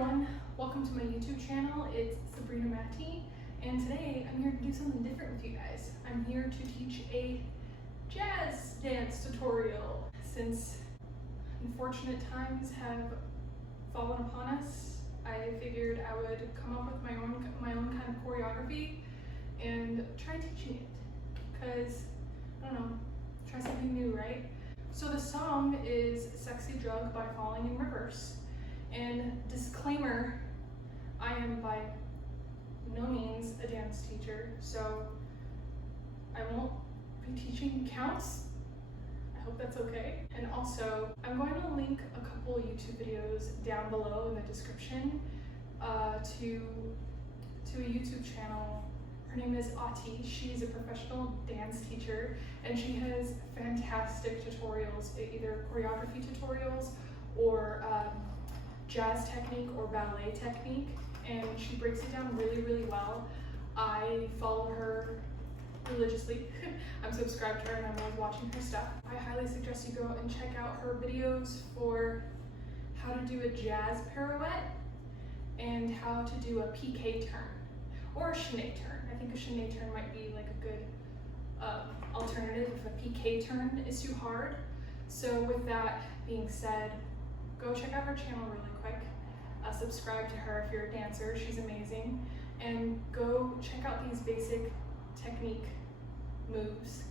everyone, welcome to my YouTube channel. It's Sabrina, and today I'm here to do something different with you guys. I'm here to teach a jazz dance tutorial. Since unfortunate times have fallen upon us, I figured I would come up with my own kind of choreography and try teaching it, because I don't know, try something new, right? So the song is Sexy Drug by Falling in Reverse. And disclaimer, I am by no means a dance teacher, so I won't be teaching counts. I hope that's okay. And also, I'm going to link a couple YouTube videos down below in the description to a YouTube channel. Her name is Ati. She's a professional dance teacher, and she has fantastic tutorials, either choreography tutorials or jazz technique or ballet technique, and she breaks it down really well. I follow her religiously. I'm subscribed to her and I'm always watching her stuff. I highly suggest you go and check out her videos for how to do a jazz pirouette and how to do a pique turn or a chaine turn. I think a chaine turn might be like a good alternative if a pique turn is too hard. So with that being said, go check out her channel really quick. Subscribe to her if you're a dancer, she's amazing. And go check out these basic technique moves.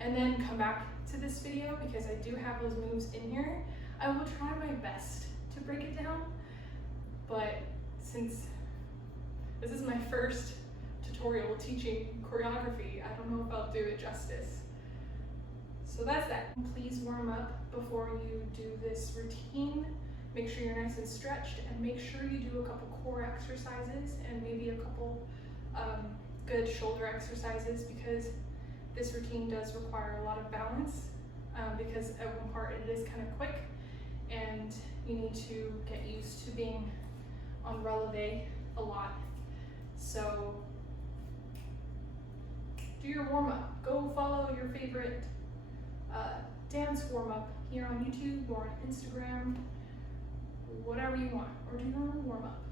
And then come back to this video because I do have those moves in here. I will try my best to break it down, but since this is my first tutorial teaching choreography, I don't know if I'll do it justice. So that's that. Please warm up before you do this routine. Make sure you're nice and stretched, and make sure you do a couple core exercises and maybe a couple good shoulder exercises, because this routine does require a lot of balance because at one part it is kind of quick and you need to get used to being on releve a lot. So do your warm-up. Go follow your favorite dance warm-up here on YouTube or on Instagram, whatever you want, or do your own warm-up.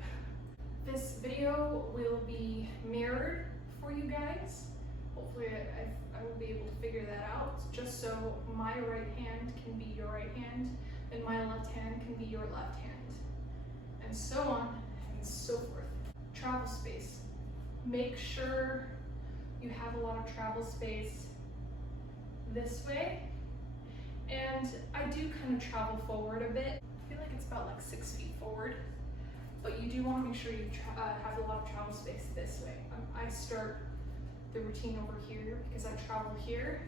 This video will be mirrored for you guys. Hopefully I will be able to figure that out, just so my right hand can be your right hand and my left hand can be your left hand, and so on and so forth. Travel space. Make sure you have a lot of travel space this way, and I do kind of travel forward a bit. I feel like it's about like 6 feet forward, but you do want to make sure you have a lot of travel space this way. I start the routine over here because I travel here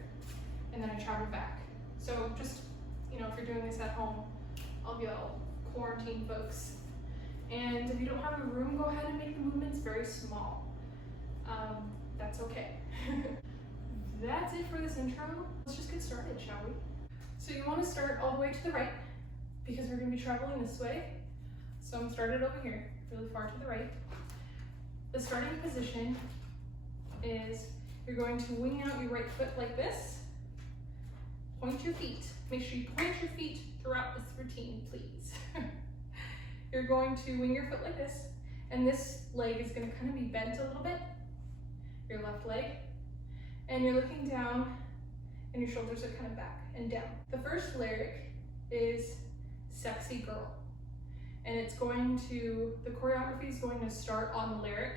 and then I travel back. So just, you know, if you're doing this at home, I'll be all quarantine folks. And if you don't have a room, go ahead and make the movements very small. That's okay. That's it for this intro. Let's just get started, shall we? So you want to start all the way to the right, because we're going to be traveling this way. So I'm started over here, really far to the right. The starting position is you're going to wing out your right foot like this. Point your feet. Make sure you point your feet throughout this routine, please. You're going to wing your foot like this, and this leg is going to kind of be bent a little bit, your left leg, and you're looking down and your shoulders are kind of back and down. The first lyric is Sexy Girl, and it's going to, the choreography is going to start on the lyric,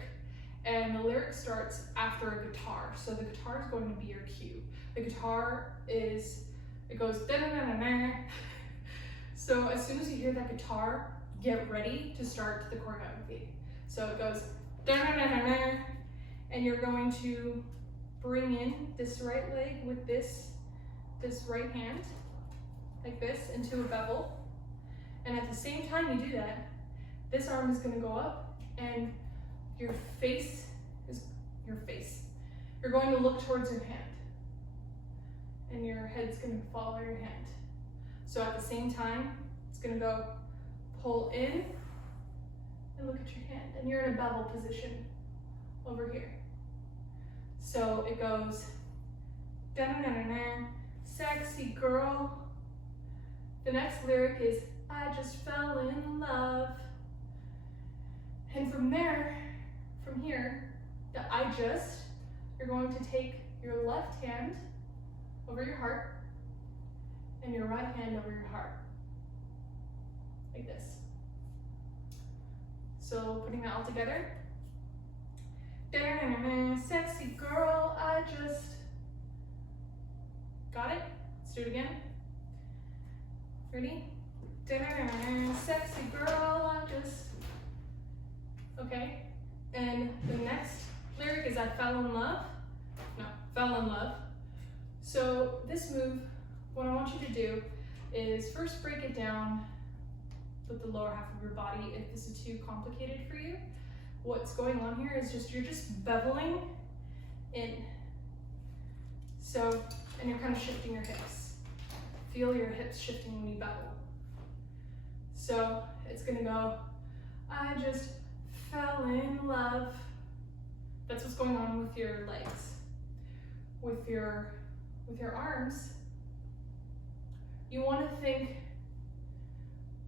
and the lyric starts after a guitar. So the guitar is going to be your cue. The guitar is, it goes da-na-na-na-na. So as soon as you hear that guitar, get ready to start the choreography. So it goes da-na-na-na-na, and you're going to bring in this right leg with this right hand, like this, into a bevel. And at the same time you do that, this arm is going to go up and your face is your face. You're going to look towards your hand and your head's going to follow your hand. So at the same time, it's going to go pull in and look at your hand, and you're in a bevel position over here. So it goes da-na-na-na-na, sexy girl. The next lyric is I just fell in love. And from here, the I just, you're going to take your left hand over your heart and your right hand over your heart, like this. So putting that all together. Sexy girl, I just, got it? Let's do it again. Ready? Sexy girl, I just, okay. And the next lyric is I fell in love. No, fell in love. So this move, what I want you to do is first break it down with the lower half of your body if this is too complicated for you. What's going on here is you're just beveling in. So, and you're kind of shifting your hips. Feel your hips shifting when you bevel. So it's gonna go, I just fell in love. That's what's going on with your legs. With your arms, you want to think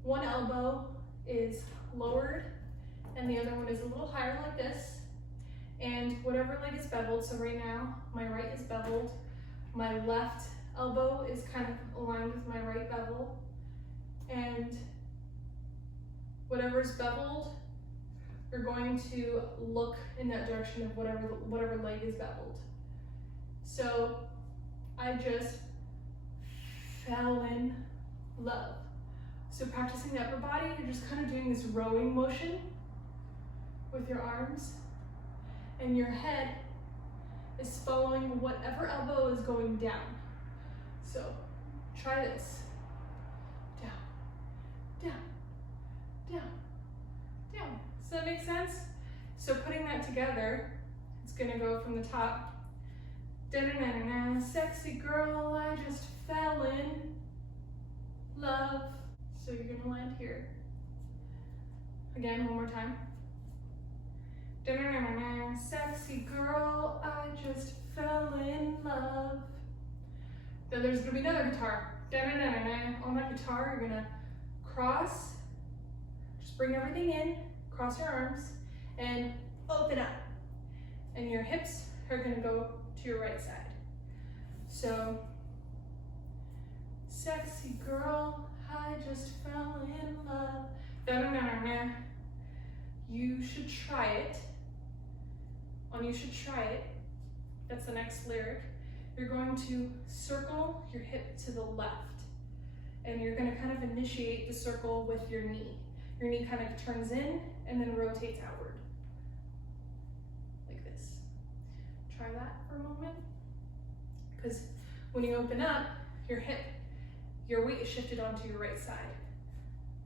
one elbow is lowered and the other one is a little higher like this. And whatever leg is beveled, so right now my right is beveled, my left elbow is kind of aligned with my right bevel, and whatever is beveled, you're going to look in that direction of whatever leg is beveled. So I just fell in love. So practicing the upper body, you're just kind of doing this rowing motion with your arms, and your head is following whatever elbow is going down. So try this. Down, down, down, down. Does that make sense? So putting that together, it's gonna go from the top. Da-na-na-na-na, sexy girl, I just fell in love. So you're gonna land here. Again, one more time. Da-na-na-na-na, sexy girl, I just fell in love. Then there's gonna be another guitar. Da-na-na-na-na. On that guitar, you're gonna cross, just bring everything in, cross your arms, and open up. And your hips are gonna go to your right side. So, sexy girl, I just fell in love. Da-na-na-na-na. You should try it. On you should try it. That's the next lyric. You're going to circle your hip to the left. And you're gonna kind of initiate the circle with your knee. Your knee kind of turns in and then rotates outward. Like this. Try that for a moment. Because when you open up, your weight is shifted onto your right side.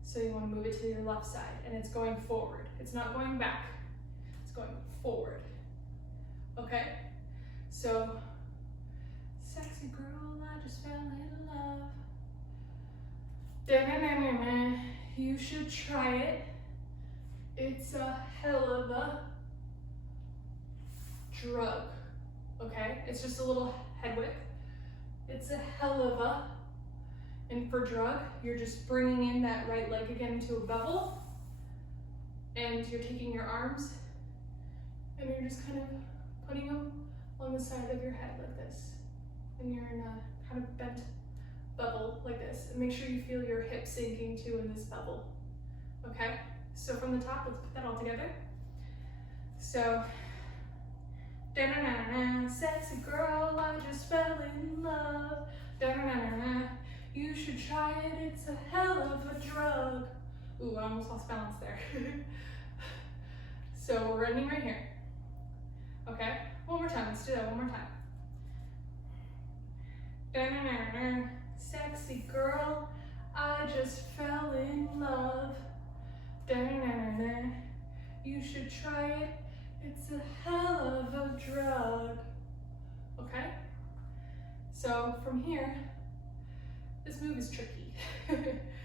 So you want to move it to your left side, and it's going forward. It's not going back, it's going forward. Okay? So, sexy girl, I just fell in love. Da-na-na-na-na. You should try it. It's a hell of a drug. Okay? It's just a little head whip. It's a hell of a, and for drug, you're just bringing in that right leg again into a bevel, and you're taking your arms, and you're just kind of putting them on the side of your head like this, and you're in a kind of bent bevel like this, and make sure you feel your hips sinking too in this bevel, okay? So from the top, let's put that all together. So, da-na-na-na-na, sexy girl, I just fell in love. Da-na-na-na-na, you should try it, it's a hell of a drug. Ooh, I almost lost balance there. So we're ending right here. Okay, one more time, let's do that one more time. Da-na-na-na-na, sexy girl, I just fell in love. Da-na-na-na-na, you should try it, it's a hell of a drug. Okay? So from here, this move is tricky.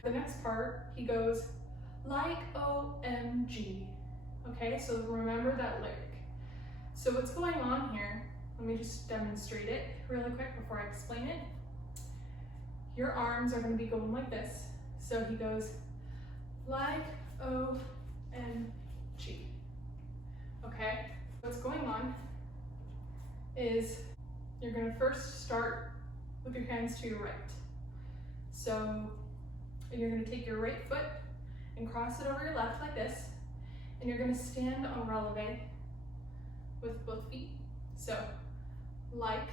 The next part, he goes, like OMG. Okay, so remember that lyric. So what's going on here, let me just demonstrate it really quick before I explain it. Your arms are gonna be going like this. So he goes, like OMG. G. Okay, what's going on is you're gonna first start with your hands to your right. So you're gonna take your right foot and cross it over your left like this, and you're gonna stand en releve with both feet. So like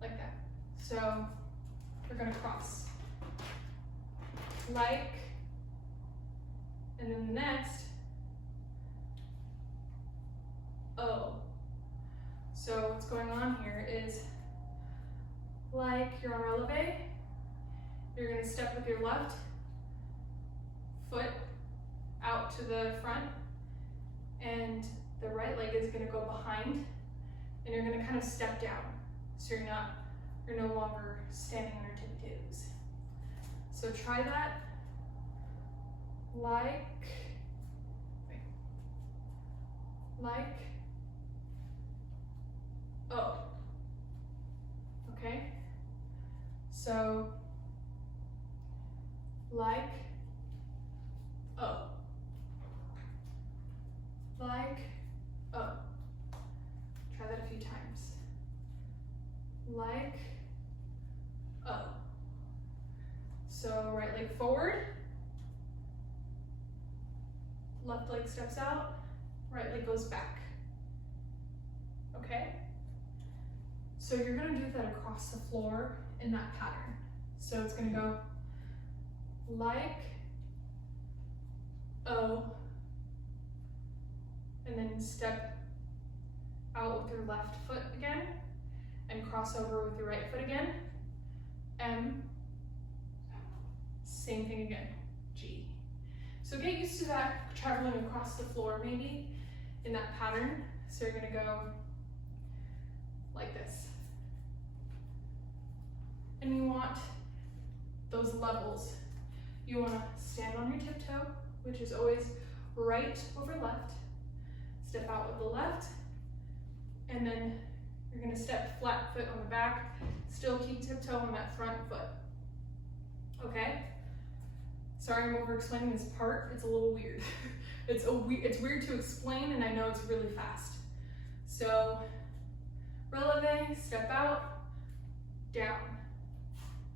that. So we're gonna cross like, and then the next, O. So what's going on here is like you're en releve, you're gonna step with your left foot out to the front, and the right leg is gonna go behind, and you're gonna kind of step down. So you're no longer standing on your tippy toes. So try that, like, O. Okay? So, like, O. Like, O. Try that a few times. Like, O. So right leg forward, left leg steps out, right leg goes back. Okay? So you're gonna do that across the floor in that pattern. So it's gonna go like, O, and then step out with your left foot again, and cross over with your right foot again, M, same thing again, G. So get used to that traveling across the floor maybe in that pattern. So you're gonna go like this. And you want those levels. You wanna stand on your tiptoe, which is always right over left. Step out with the left, and then you're gonna step flat foot on the back, still keep tiptoe on that front foot. Okay? Sorry I'm over explaining this part, it's a little weird. It's weird to explain, and I know it's really fast. So, releve, step out, down.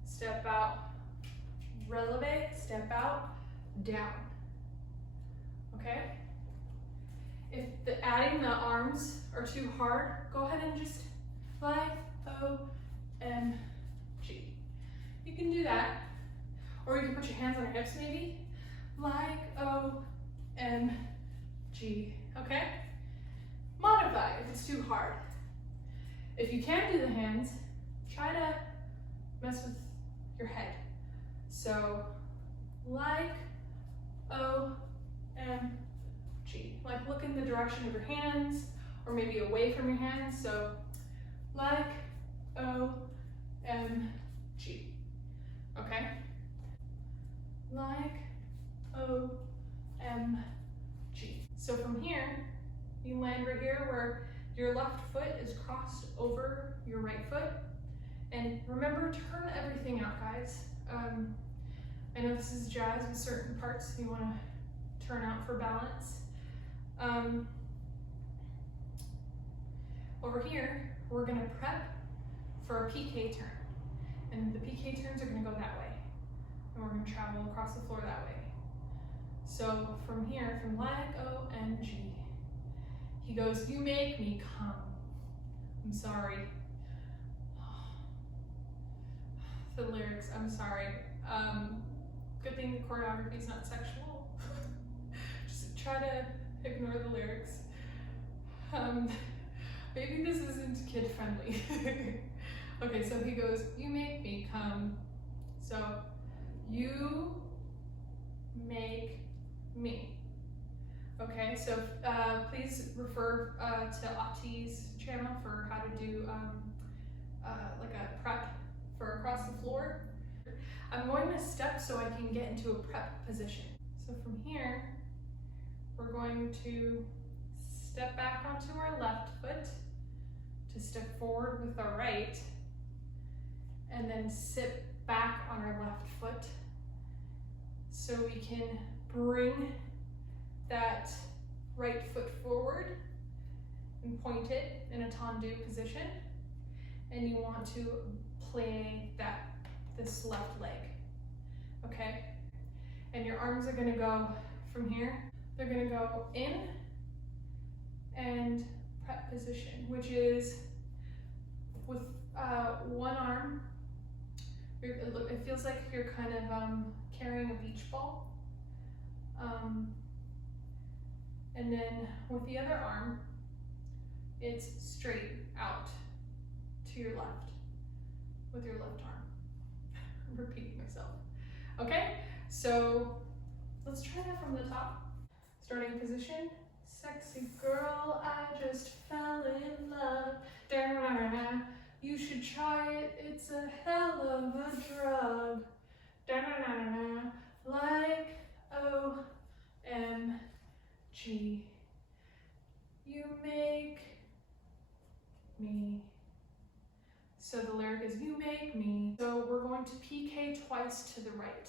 Step out, releve, step out, down. Okay? If adding the arms are too hard, go ahead and just like, O, M, G. You can do that. Or you can put your hands on your hips maybe. Like, O, M, G, okay? Modify if it's too hard. If you can't do the hands, try to mess with your head. So, like, O, M, G. Like look in the direction of your hands, or maybe away from your hands. So, like, O, M, G. Okay? Like, O, M, G. So from here, you land right here where your left foot is crossed over your right foot. And remember, turn everything out, guys. I know this is jazz with certain parts you want to turn out for balance. Over here, we're going to prep for a pique turn. And the pique turns are going to go that way. And we're going to travel across the floor that way. So from here, from like, O, M, G, he goes, you make me come. I'm sorry. The lyrics, I'm sorry. Good thing the choreography is not sexual. Just try to ignore the lyrics. Maybe this isn't kid friendly. Okay, so he goes, you make me come. So, you make me. Okay, so please refer to Ati's channel for how to do like a prep for across the floor. I'm going to step so I can get into a prep position. So from here, we're going to step back onto our left foot to step forward with our right, and then sit back on our left foot so we can bring that right foot forward and point it in a tendu position. And you want to play this left leg, okay? And your arms are gonna go from here. They're gonna go in and prep position, which is with one arm, it feels like you're kind of carrying a beach ball. And then with the other arm, it's straight out to your left with your left arm. I'm repeating myself. Okay, so let's try that from the top. Starting position. Sexy girl, I just fell in love. Da-na-na-na-na. You should try it, it's a hell of a drug. Da-na-na-na-na. Like OMG. You make me. So the lyric is you make me. So we're going to pique twice to the right.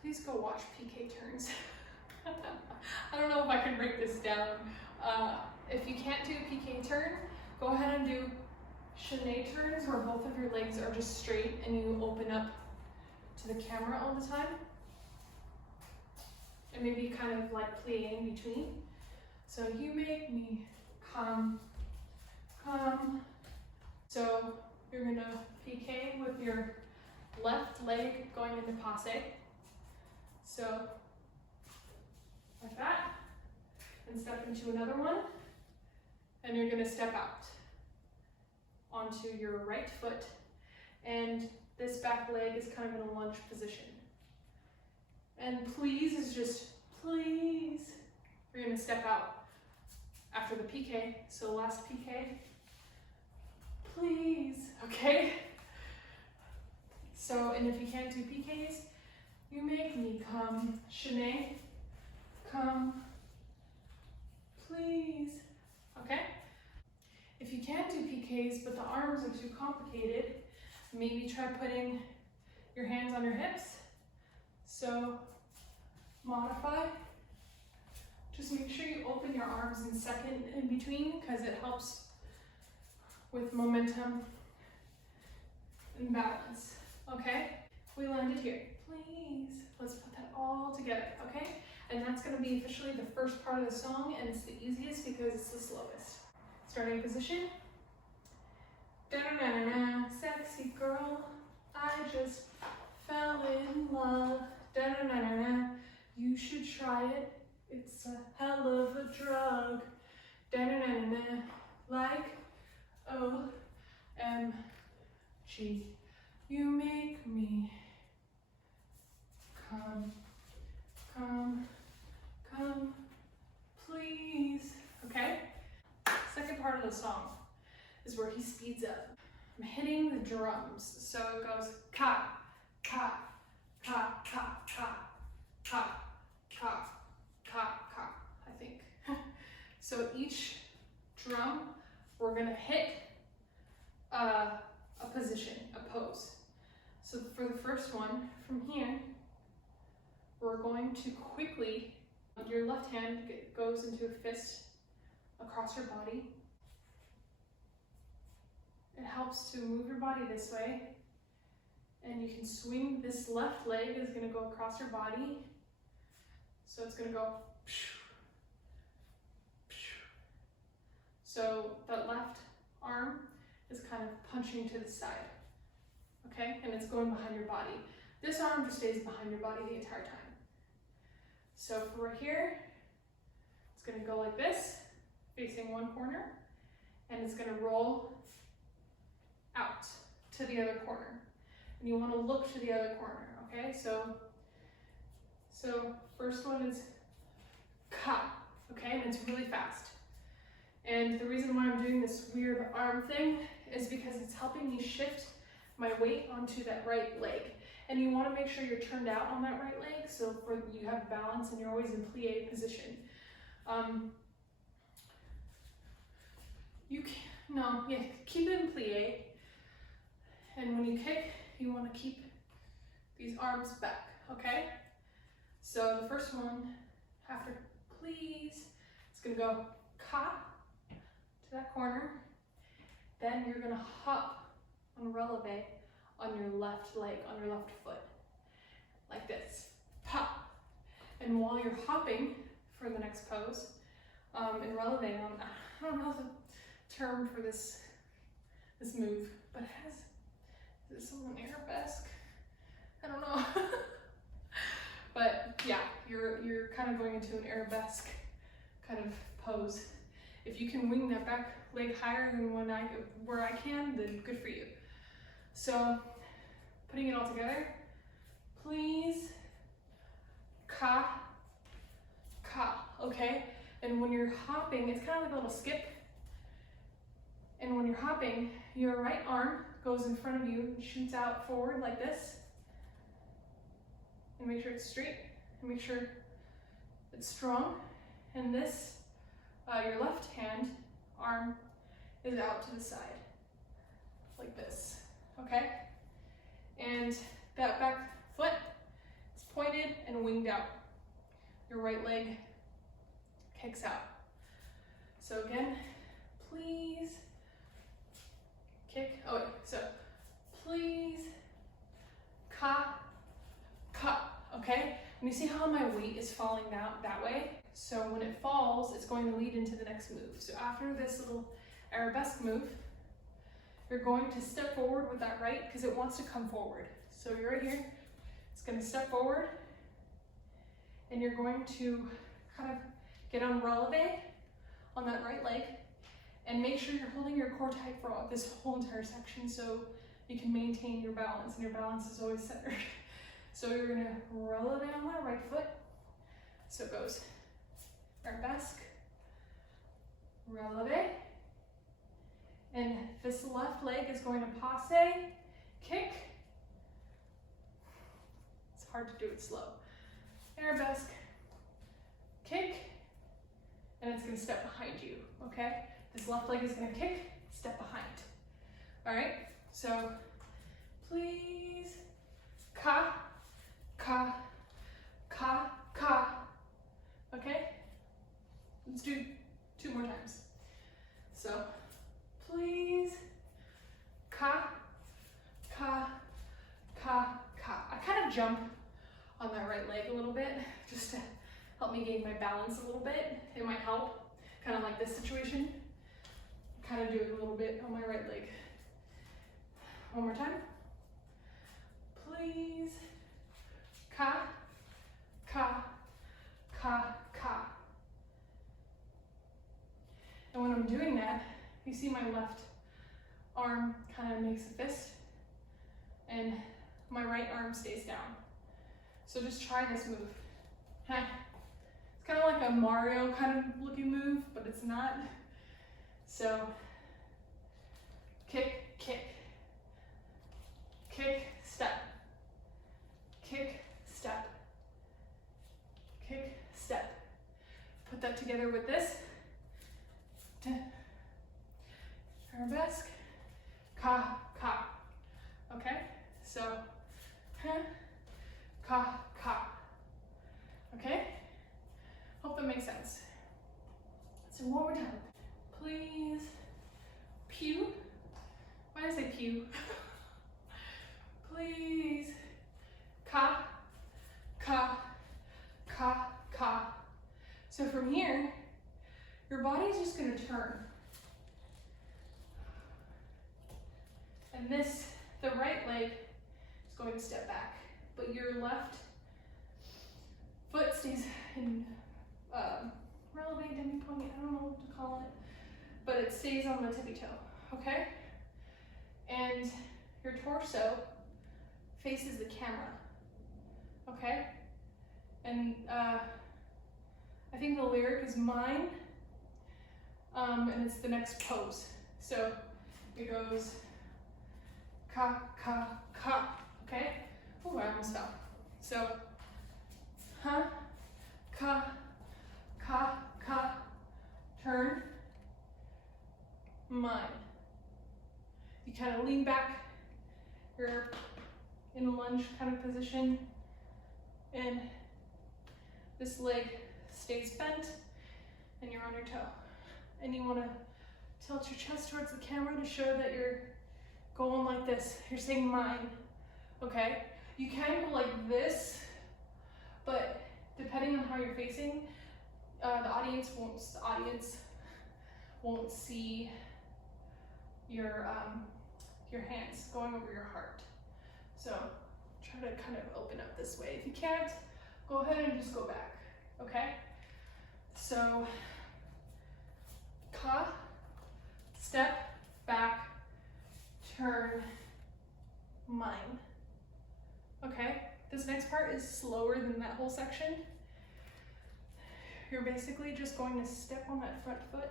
Please go watch Pique Turns. I don't know if I can break this down. If you can't do Pique Turn, go ahead and do Chaine Turns, where both of your legs are just straight and you open up to the camera all the time. And maybe kind of like plie in between. So you make me come, come. So you're gonna pique with your left leg going into passe. So like that, and step into another one, and you're gonna step out onto your right foot, and this back leg is kind of in a lunge position. And please is just please. You're gonna step out after the pique, so last pique, please, okay? So, and if you can't do piques, you make me come, Chaine, come, please, okay? If you can't do piques, but the arms are too complicated, maybe try putting your hands on your hips. So, modify. Just make sure you open your arms in second in between, because it helps with momentum and balance, okay? We landed here, please. Let's put that all together, okay? And that's gonna be officially the first part of the song, and it's the easiest because it's the slowest. Starting position. Da-na-na-na-na, sexy girl, I just fell in love. Da-na-na-na-na, you should try it, it's a hell of a drug. Da-na-na-na-na, like OMG, you make me come, come, come, please. Okay? Second part of the song is where he speeds up. I'm hitting the drums, so it goes ka, ka, ka, ka, ka, ka, ka, ka, ka, I think. So each drum, we're gonna hit a position, a pose. So for the first one, from here, we're going to quickly, your left hand goes into a fist across your body. It helps to move your body this way, and you can swing. This left leg is going to go across your body, so it's going to go. So that left arm is kind of punching to the side, okay? And it's going behind your body. This arm just stays behind your body the entire time. So for right here, it's going to go like this, facing one corner, and it's going to roll out to the other corner. And you want to look to the other corner, okay? So first one is ka, okay? And it's really fast. And the reason why I'm doing this weird arm thing is because it's helping me shift my weight onto that right leg. And you want to make sure you're turned out on that right leg, so you have balance and you're always in plie position. Keep it in plie. And when you kick, you want to keep these arms back, okay? So the first one After please, it's gonna go ka to that corner. Then you're gonna hop on releve on your left leg, on your left foot, like this, hop. And while you're hopping for the next pose, in releve, I don't know the term for this move, but it has, is this an arabesque? I don't know. But yeah, you're kind of going into an arabesque kind of pose. If you can wing that back leg higher than where I can, then good for you. So putting it all together, please, ka, ka, okay? And when you're hopping, it's kind of like a little skip. And when you're hopping, your right arm goes in front of you and shoots out forward like this. And make sure it's straight, and make sure it's strong. And this, your left hand arm is out to the side, like this, okay? And that back foot is pointed and winged out. Your right leg kicks out. So again, please kick, oh wait, so please, ka, ka, okay? And you see how my weight is falling down that way? So when it falls, it's going to lead into the next move. So after this little arabesque move, you're going to step forward with that right, because it wants to come forward. So you're right here, it's gonna step forward, and you're going to kind of get on releve on that right leg, and make sure you're holding your core tight for this whole entire section so you can maintain your balance, and your balance is always centered. So you're gonna releve on that right foot. So it goes arabesque, releve, and this left leg is going to passe, kick. It's hard to do it slow. Arabesque, kick, and it's gonna step behind you, okay? This left leg is gonna kick, step behind. All right, so please, ka, ka, ka, ka, okay? Let's do 2 more times. So, please, ka, ka, ka, ka. I kind of jump on that right leg a little bit, just to help me gain my balance a little bit. It might help, kind of like this situation. Kind of do it a little bit on my right leg. One more time. Please, ka, ka, ka, ka. And when I'm doing that, you see my left arm kind of makes a fist, and my right arm stays down. So just try this move. It's kind of like a Mario kind of looking move, but it's not. So kick, kick, kick, step, kick, step, kick, step. Put that together with this. Arabesque, ka, ka. Okay? So, ka, ka. Okay? Hope that makes sense. So one more time. Please. Pew. Why did I say pew? Please. Ka, ka, ka, ka. So from here, your body is just going to turn. And this, the right leg is going to step back, but your left foot stays in releve, demi-pointe, I don't know what to call it, but it stays on the tippy toe, okay? And your torso faces the camera, okay? And I think the lyric is mine, and it's the next pose. So it goes ka, ka, ka, okay? Oh, I almost fell. So, ha, ka, ka, ka, turn, mine. You kind of lean back, you're in a lunge kind of position, and this leg stays bent and you're on your toe. And you wanna tilt your chest towards the camera to show that you're going like this. You're saying mine, okay? You can go like this, but depending on how you're facing, the audience won't see your hands going over your heart. So try to kind of open up this way. If you can't, go ahead and just go back, okay? So, ka, step, back, turn, mine. Okay, this next part is slower than that whole section. You're basically just going to step on that front foot,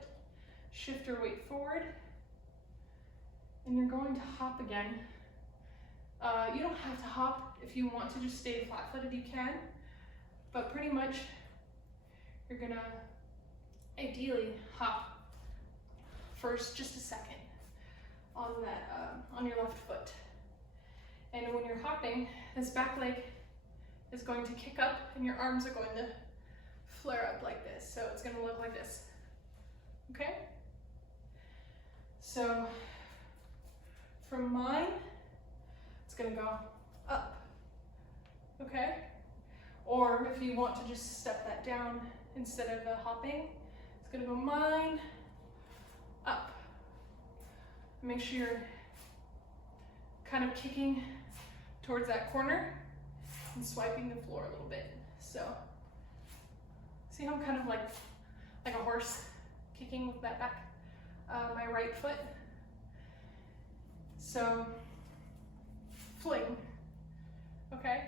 shift your weight forward, and you're going to hop again. You don't have to hop. If you want to just stay flat-footed, you can, but pretty much you're gonna ideally hop first just a second on that on your left foot. And when you're hopping, this back leg is going to kick up and your arms are going to flare up like this. So it's gonna look like this, okay? So from mine, it's gonna go up, okay? Or if you want to just step that down instead of hopping, it's gonna go mine, up. Make sure you're kind of kicking towards that corner and swiping the floor a little bit. So, see how I'm kind of like a horse kicking with that back, my right foot. So, fling, okay?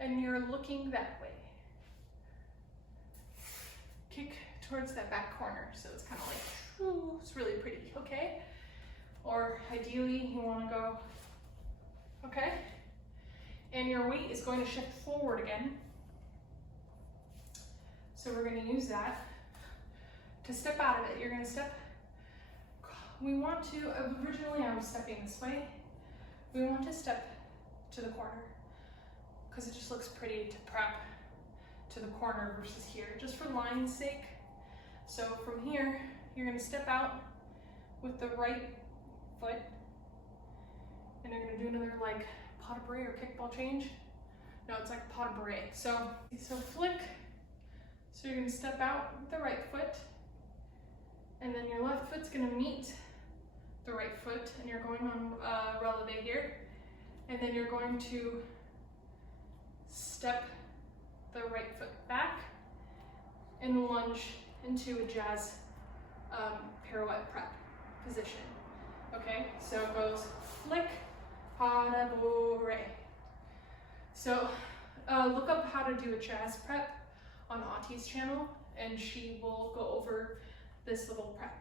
And you're looking that way. Kick towards that back corner, so it's kind of like, ooh, it's really pretty, okay? Or ideally, you wanna go, okay? And your weight is going to shift forward again. So we're gonna use that to step out of it. You're gonna step, we want to, originally I was stepping this way. We want to step to the corner because it just looks pretty to prep to the corner versus here, just for line's sake. So from here, you're gonna step out with the right foot, and you're gonna do another like pas de bourrée or kickball change. No, it's like pas de bourrée. So flick. So you're gonna step out with the right foot, and then your left foot's gonna meet the right foot, and you're going on releve here, and then you're going to step the right foot back and lunge into a jazz pirouette prep position. Okay, so it goes flick, pas de bourrée. So look up how to do a jazz prep on Auntie's channel, and she will go over this little prep.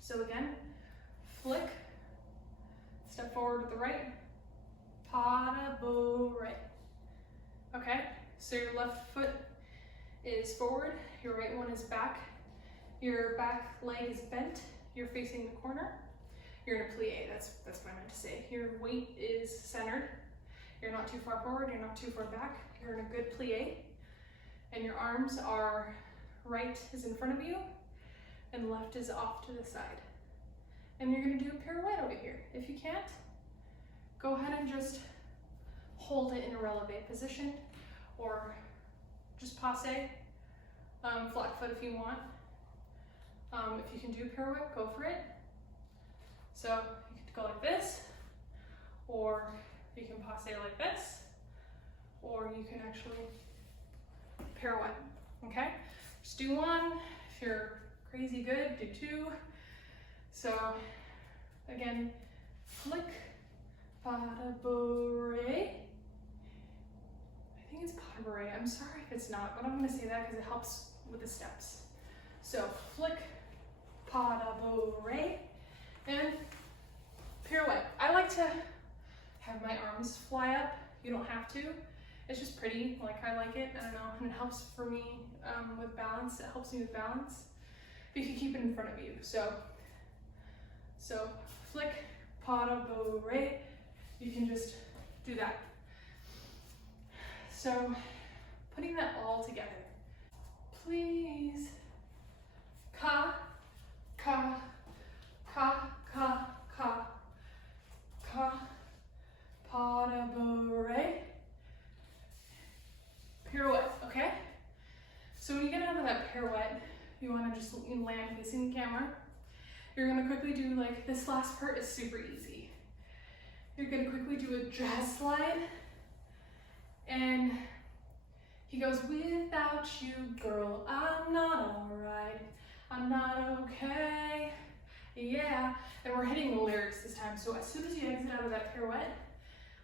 So again, flick, step forward with the right, pas de bourrée. Okay, so your left foot is forward, your right one is back, your back leg is bent, you're facing the corner, you're in a plie, that's what I meant to say. Your weight is centered, you're not too far forward, you're not too far back, you're in a good plie, and your arms are, right is in front of you, and left is off to the side. And you're gonna do a pirouette over here. If you can't, go ahead and just hold it in a releve position, or just passe, flat foot if you want. If you can do a pirouette, go for it. So you could go like this, or you can passe like this, or you can actually pirouette, okay? Just do one. If you're crazy good, do two. So again, flick, pas de bourrée. I think it's pas de bourrée. I'm sorry if it's not, but I'm gonna say that because it helps with the steps. So flick, pas de bourrée, and pirouette. I like to have my arms fly up. You don't have to. It's just pretty, like I like it, I don't know, and it helps for me with balance. It helps me with balance. But you can keep it in front of you. So flick, pas de bourrée, you can just do that. So putting that all together. Please. Ka, ka, ka, ka, ka, ka, pas de bourrée, pirouette, okay? So when you get out of that pirouette, you want to just land facing the camera. You're going to quickly do, like, this last part is super easy. You're going to quickly do a jazz slide, and he goes, without you, girl, I'm not alright, I'm not okay, yeah. And we're hitting the lyrics this time, so as soon as you exit out of that pirouette,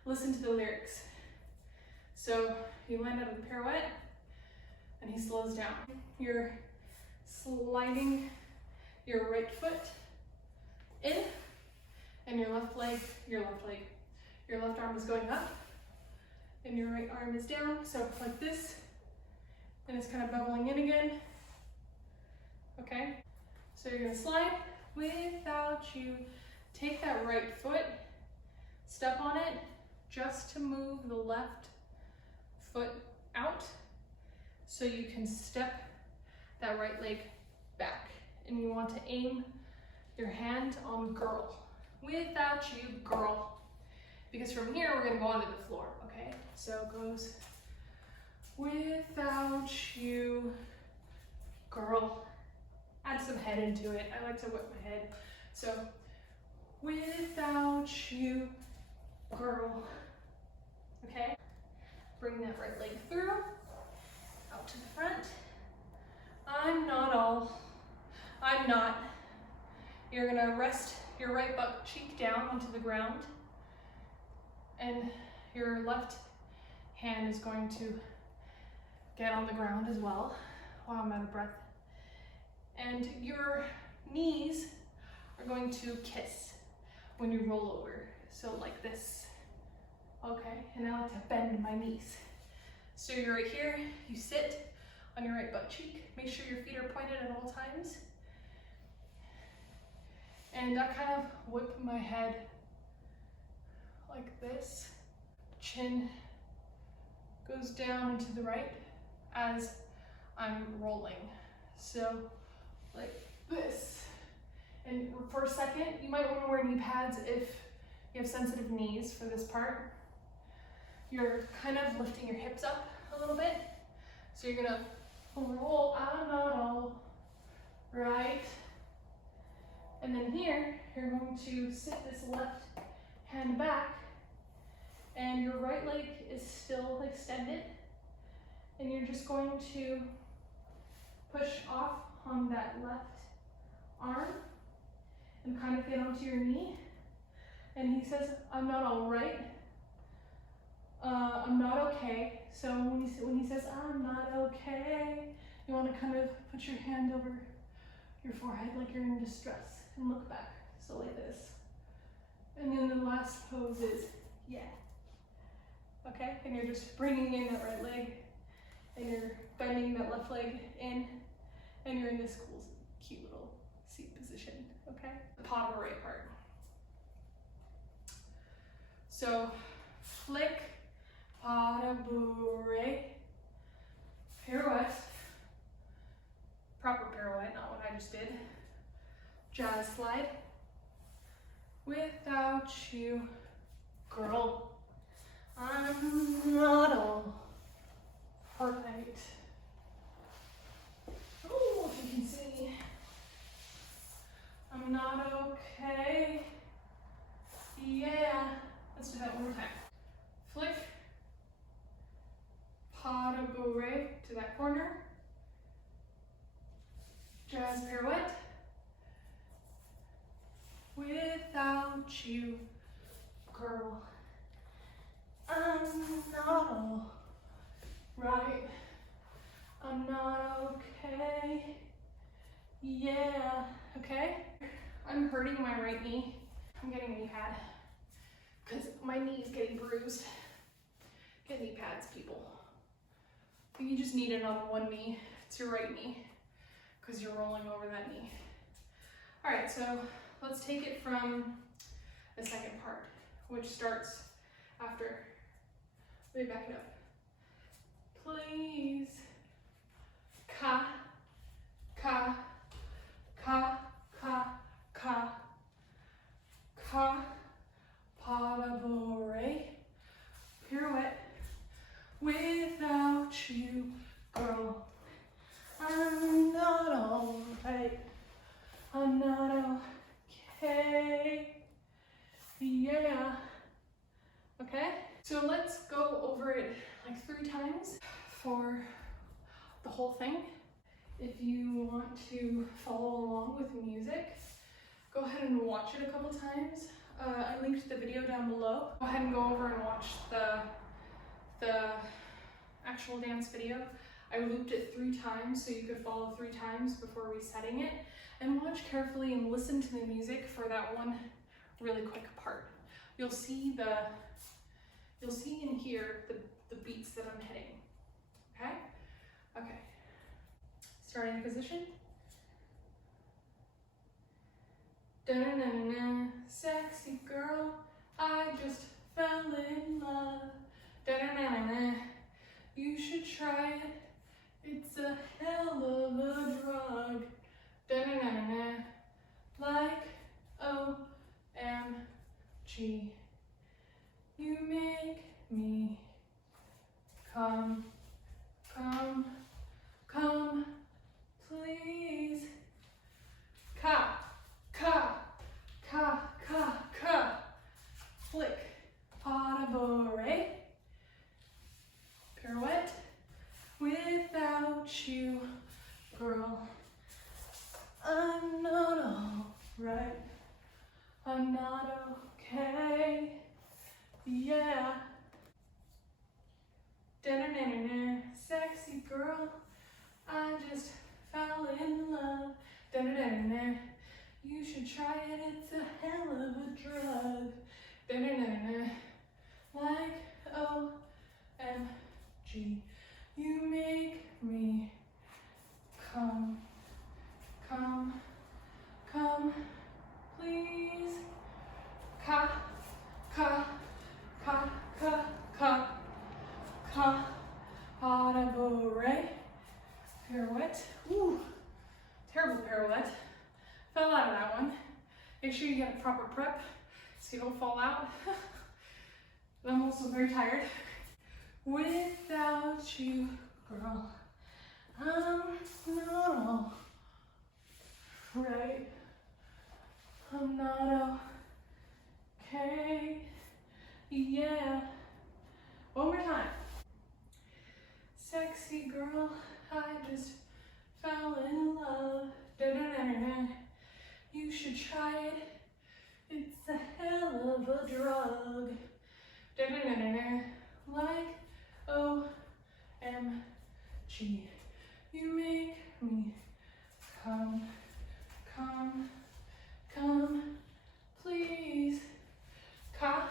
listen to the lyrics. So you land out of the pirouette, and he slows down. You're sliding your right foot in, and your left arm is going up, and your right arm is down, so like this, and it's kind of bubbling in again, okay? So you're gonna slide without you, take that right foot, step on it, just to move the left foot out, so you can step that right leg back, and you want to aim your hand on girl, without you, girl. Because from here, we're gonna go onto the floor, okay? So it goes, without you, girl. Add some head into it. I like to whip my head. So, without you, girl. Okay? Bring that right leg through, out to the front. I'm not. You're gonna rest your right butt cheek down onto the ground, and your left hand is going to get on the ground as well. While I'm out of breath. And your knees are going to kiss when you roll over. So like this, okay? And I like to bend my knees. So you're right here, you sit on your right butt cheek. Make sure your feet are pointed at all times. And I kind of whip my head like this. Chin goes down and to the right as I'm rolling. So like this. And for a second, you might want to wear knee pads if you have sensitive knees for this part. You're kind of lifting your hips up a little bit. So you're gonna roll, I'm not all right. And then here, you're going to sit this left hand back, and your right leg is still extended. And you're just going to push off on that left arm and kind of get onto your knee. And he says, I'm not all right. I'm not okay. So when he says, I'm not okay, you want to kind of put your hand over your forehead like you're in distress and look back. So like this. And then the last pose is, yeah. Okay, and you're just bringing in that right leg, and you're bending that left leg in, and you're in this cool, cute little seat position, okay? The pas de bourrée part. So, flick, pas de bourrée, pirouette, proper pirouette, not what I just did, jazz slide, without you, girl, I'm not all right. Oh, if you can see, I'm not okay. Yeah, let's do that one more time. Flick, pas de bourrée to that corner, jazz pirouette, without you, girl, I'm not all right. I'm not okay. Yeah, okay? I'm hurting my right knee. I'm getting a knee pad because my knee is getting bruised. Get knee pads, people. You just need it on one knee. It's your right knee because you're rolling over that knee. All right, so let's take it from the second part, which starts after. Let me back it up. please. Ka, ka, ka, ka, ka, ka, pas de bourrée, pirouette. Without you, girl, I'm not alright. I'm not okay. Yeah. Okay? So let's go over it like 3 times for the whole thing. If you want to follow along with music, go ahead and watch it a couple times. I linked the video down below. Go ahead and go over and watch the actual dance video. I looped it 3 times so you could follow 3 times before resetting it, and watch carefully and listen to the music for that one really quick part. You'll see and hear the beats that I'm hitting. Okay? Okay. Starting position. Da-na-na-na, sexy girl, I just fell in love. Da-na-na-na, you should try it. It's a hell of a drug. Da-na-na-na, like OMG. You make me come, come, come, please. Ka, ka, ka, ka, ka. Flick, pas de bourrée. Pirouette. Without you, girl, I'm not alright. I'm not okay. Yeah. Da-na-na-na-na, sexy girl, I just fell in love. Da-na-na-na-na, you should try it, it's a hell of a drug. Da-na-na-na-na, like OMG, you make me come, come, come, please. Ka, ka, ka, ka, ka, ka, pas de bourrée, pirouette. Ooh, terrible pirouette. Fell out of that one. Make sure you get a proper prep so you don't fall out. I'm also very tired. Without you, girl, I'm not alright. I'm not okay. Yeah. One more time. Sexy girl, I just fell in love. Da-da-da-da-da. You should try it. It's a hell of a drug. Da-da-da-da-da. Like OMG. You make me come, come, come, please. Ka,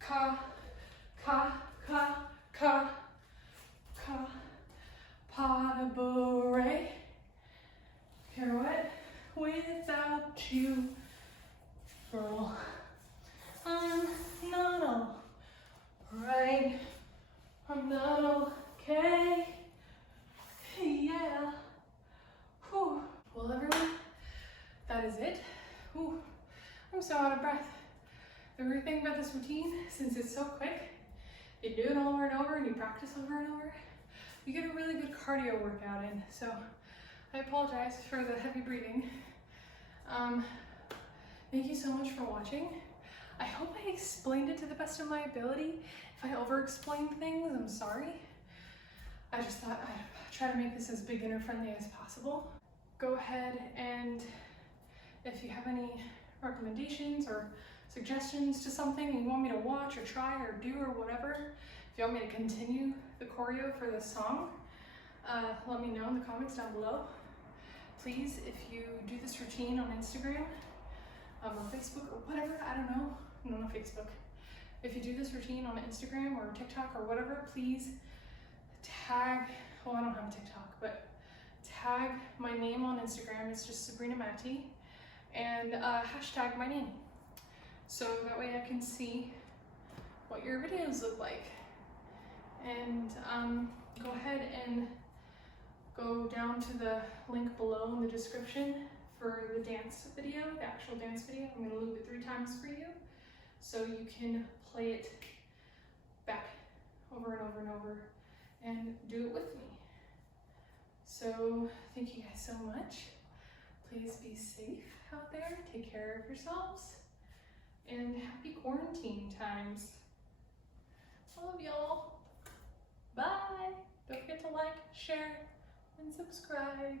ka, ka, ka, ka, ka, pas de bourrée, pirouette. Without you, girl, I'm not alright. I'm not okay. Yeah. Whew. Well, everyone, that is it. Whew. I'm so out of breath. The great thing about this routine, since it's so quick, you do it over and over and you practice over and over, you get a really good cardio workout in. So I apologize for the heavy breathing. Thank you so much for watching. I hope I explained it to the best of my ability. If I over-explained things, I'm sorry. I just thought I'd try to make this as beginner friendly as possible. Go ahead and if you have any recommendations or suggestions to something you want me to watch or try or do or whatever, if you want me to continue the choreo for this song, let me know in the comments down below. Please, if you do this routine on Instagram, or Facebook or whatever, I don't know, no, not Facebook. If you do this routine on Instagram or TikTok or whatever, please tag, well, I don't have TikTok, but tag my name on Instagram. It's just Sabrina Matti, and hashtag my name. So that way I can see what your videos look like. And go ahead and go down to the link below in the description for the dance video, the actual dance video. I'm gonna loop it 3 times for you so you can play it back over and over and over and do it with me. So thank you guys so much. Please be safe out there, take care of yourselves, and happy quarantine times. I love y'all. Bye. Don't forget to like, share, and subscribe.